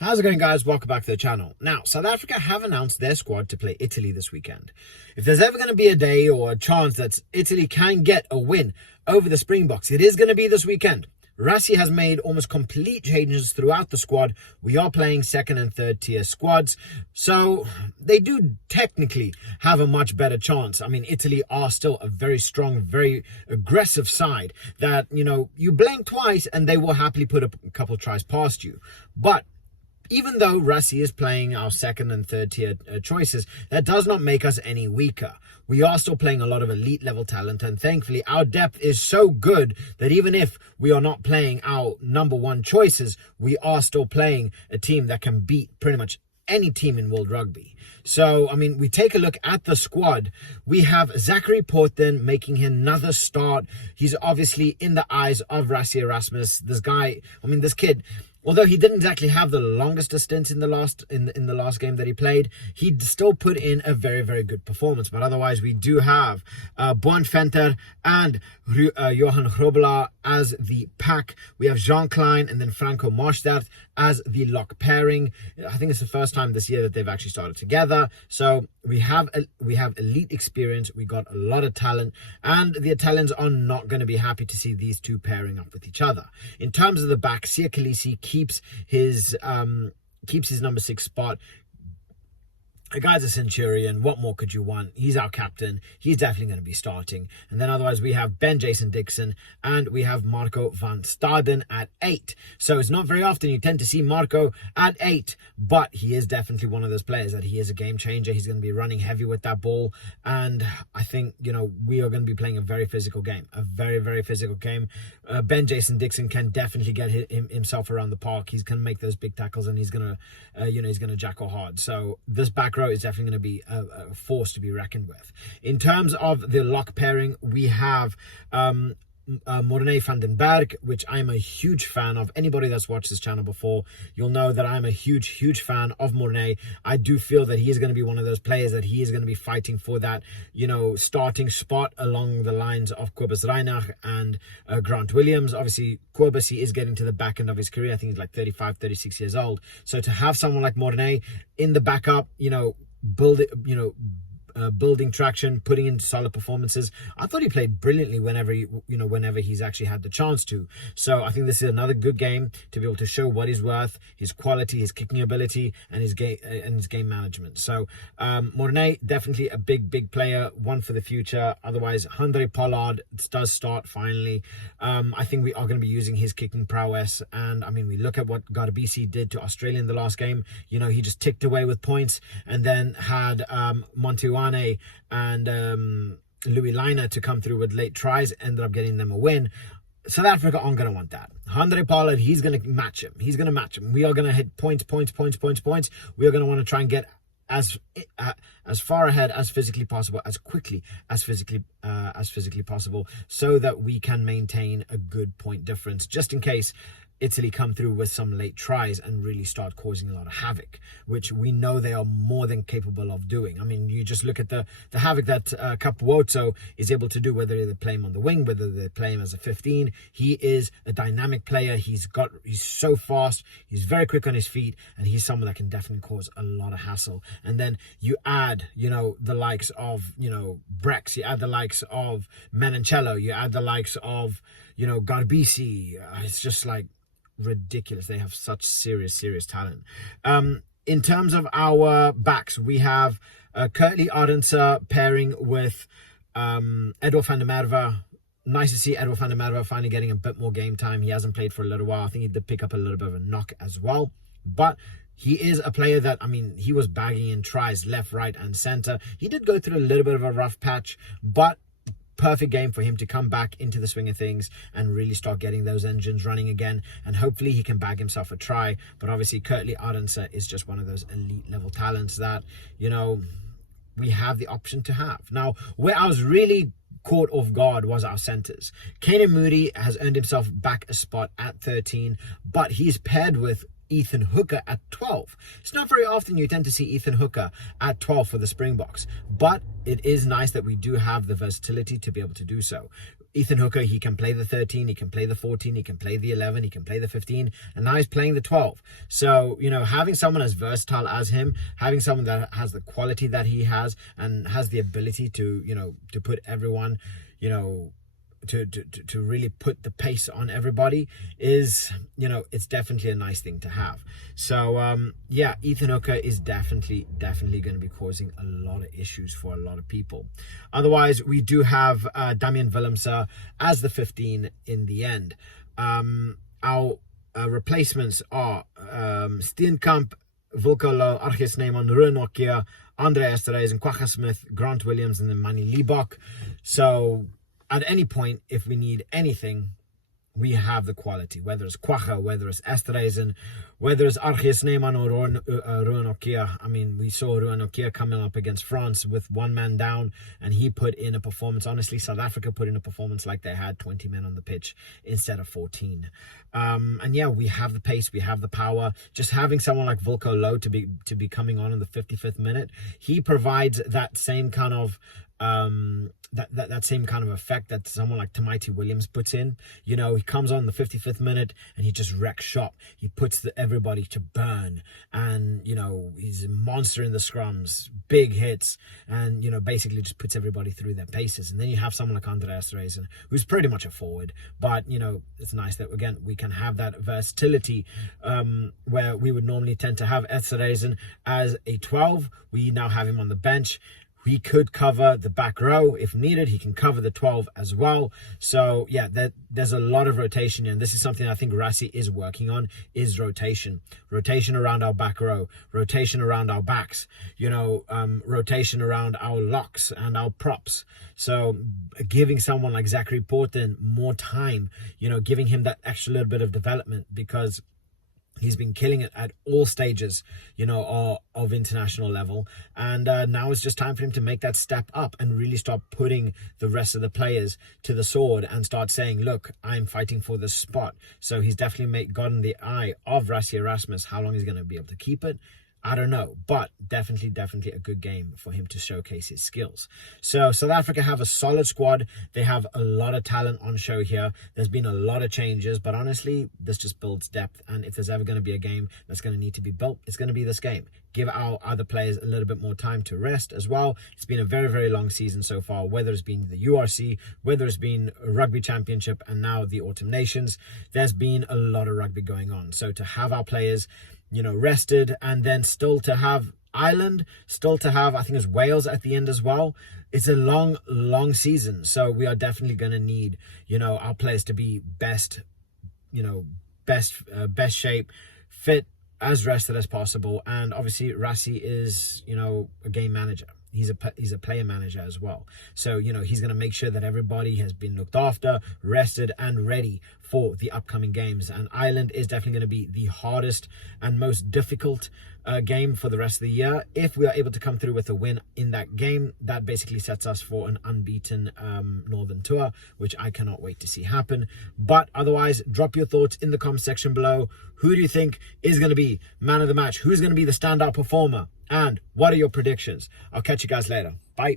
How's it going, guys? Welcome back to the channel. Now, South Africa have announced their squad to play Italy this weekend. If there's ever going to be a day or a chance that Italy can get a win over the Springboks, it is going to be this weekend. Rassie has made almost complete changes throughout the squad. We are playing second and third tier squads, so they do technically have a much better chance. I mean, Italy are still a very strong, very aggressive side that, you blink twice and they will happily put a couple tries past you. But even though Rassie is playing our second and third tier choices, that does not make us any weaker. We are still playing a lot of elite level talent, and thankfully our depth is so good that even if we are not playing our number one choices, we are still playing a team that can beat pretty much any team in world rugby. So, I mean, we take a look at the squad. We have Zachary Porthan making another start. He's obviously in the eyes of Rassie Erasmus. This guy, this kid, although he didn't exactly have the longest stint in the last game that he played, he still put in a very, very good performance. But otherwise, we do have Boan Venter and Johan Grobelaar as the pack. We have Jean Klein and then Franco Marstert as the lock pairing. I think it's the first time this year that they've actually started together. So we have elite experience. We got a lot of talent, and the Italians are not going to be happy to see these two pairing up with each other. In terms of the back, Kolisi keeps his number 6 spot. A guy's a centurion. What more could you want? He's our captain. He's definitely going to be starting. And then otherwise we have Ben Jason Dixon and we have Marco van Staden at 8. So it's not very often you tend to see Marco at 8, but he is definitely one of those players that he is a game changer. He's going to be running heavy with that ball. And I think, we are going to be playing a very physical game, a very, very physical game. Ben Jason Dixon can definitely get himself around the park. He's going to make those big tackles and he's going to, he's going to jackal hard. So this back row is definitely going to be a force to be reckoned with. In terms of the lock pairing, we have Morne van den Berg, which I'm a huge fan of. Anybody that's watched this channel before, you'll know that I'm a huge fan of Morne. I do feel that he is going to be one of those players that he is going to be fighting for that, starting spot along the lines of Kobus Reinach and Grant Williams. Obviously, Kobus, he is getting to the back end of his career. I think he's like 35, 36 years old. So to have someone like Morne in the backup, building traction, putting in solid performances. I thought he played brilliantly whenever he's actually had the chance to. So I think this is another good game to be able to show what he's worth, his quality, his kicking ability, and his game management. So Morne, definitely a big player, one for the future. Otherwise, Handré Pollard does start finally. I think we are going to be using his kicking prowess, and we look at what Garbisi did to Australia in the last game. He just ticked away with points, and then had Montiwane and Louis Liner to come through with late tries, ended up getting them a win. South Africa aren't going to want that. Handré Pollard, he's going to match him. We are going to hit points. We are going to want to try and get as far ahead as physically possible, as quickly as physically possible, so that we can maintain a good point difference, just in case Italy come through with some late tries and really start causing a lot of havoc, which we know they are more than capable of doing. You just look at the havoc that Capuozzo is able to do, whether they play him on the wing, whether they play him as a 15. He is a dynamic player. He's so fast. He's very quick on his feet, and he's someone that can definitely cause a lot of hassle. And then you add, the likes of, Brex, you add the likes of Menoncello, you add the likes of, Garbisi. It's just like ridiculous. They have such serious talent. In terms of our backs, we have Kurtley Arendse pairing with Edward van der Merwe. Nice to see Edward van der Merwe finally getting a bit more game time. He hasn't played for a little while. I think he did pick up a little bit of a knock as well, but he is a player that, he was bagging in tries left, right, and center. He did go through a little bit of a rough patch, but perfect game for him to come back into the swing of things and really start getting those engines running again, and hopefully he can bag himself a try. But obviously Kurtley Arendse is just one of those elite level talents that we have the option to have. Now, where I was really caught off guard was our centers. Kanan Moody has earned himself back a spot at 13, but he's paired with Ethan Hooker at 12. It's not very often you tend to see Ethan Hooker at 12 for the Springboks, but it is nice that we do have the versatility to be able to do so. Ethan Hooker, he can play the 13, he can play the 14, he can play the 11, he can play the 15, and now he's playing the 12. So, having someone as versatile as him, having someone that has the quality that he has and has the ability to, to put everyone, to really put the pace on everybody is, it's definitely a nice thing to have. So, Ethan Hooker is definitely going to be causing a lot of issues for a lot of people. Otherwise, we do have Damian Willemse as the 15 in the end. Our replacements are Steenkamp, Wilco Louw, Argus Neyman, Ruan Nokia, Andre Esterhuizen, Kwagga Smith, Grant Williams, and then Manny Liebach. So at any point, if we need anything, we have the quality, whether it's Kwagga, whether it's Esterhuizen, whether it's Argus Neyman or Ruan Nokia. I mean, we saw Ruan Nokia coming up against France with one man down, and he put in a performance. Honestly, South Africa put in a performance like they had 20 men on the pitch instead of 14. And yeah, we have the pace, we have the power. Just having someone like Wilco Louw to be coming on in the 55th minute, he provides that same kind of that same kind of effect that someone like Tamaiti Williams puts in. He comes on the 55th minute and he just wrecks shop. He puts everybody to burn, and he's a monster in the scrums, big hits, and basically just puts everybody through their paces. And then you have someone like Andre Esterhuizen, who's pretty much a forward, but it's nice that again we can have that versatility where we would normally tend to have Esterhuizen as a 12. We now have him on the bench. He could cover the back row if needed. He can cover the 12 as well. So yeah, there's a lot of rotation, and this is something I think Rassie is working on, is rotation around our back row, rotation around our backs, rotation around our locks and our props. So giving someone like Zachary Porthan more time, giving him that extra little bit of development, because he's been killing it at all stages, of international level. And now it's just time for him to make that step up and really start putting the rest of the players to the sword and start saying, look, I'm fighting for this spot. So he's definitely gotten the eye of Rassie Erasmus. How long he's going to be able to keep it, I don't know, but definitely a good game for him to showcase his skills. So South Africa have a solid squad. They have a lot of talent on show here. There's been a lot of changes, but honestly, this just builds depth. And if there's ever going to be a game that's going to need to be built, it's going to be this game. Give our other players a little bit more time to rest as well. It's been a very, very long season so far, whether it's been the URC, whether it's been a Rugby Championship, and now the Autumn Nations. There's been a lot of rugby going on. So to have our players rested, and then still to have Ireland, still to have, I think it's Wales at the end as well. It's a long season. So we are definitely going to need, our players to be best shape, fit, as rested as possible. And obviously Rassie is, a game manager. He's a player manager as well. So, he's going to make sure that everybody has been looked after, rested, and ready for the upcoming games. And Ireland is definitely going to be the hardest and most difficult game for the rest of the year. If we are able to come through with a win in that game, that basically sets us for an unbeaten Northern Tour, which I cannot wait to see happen. But otherwise, drop your thoughts in the comment section below. Who do you think is going to be man of the match? Who's going to be the standout performer? And what are your predictions? I'll catch you guys later. Bye.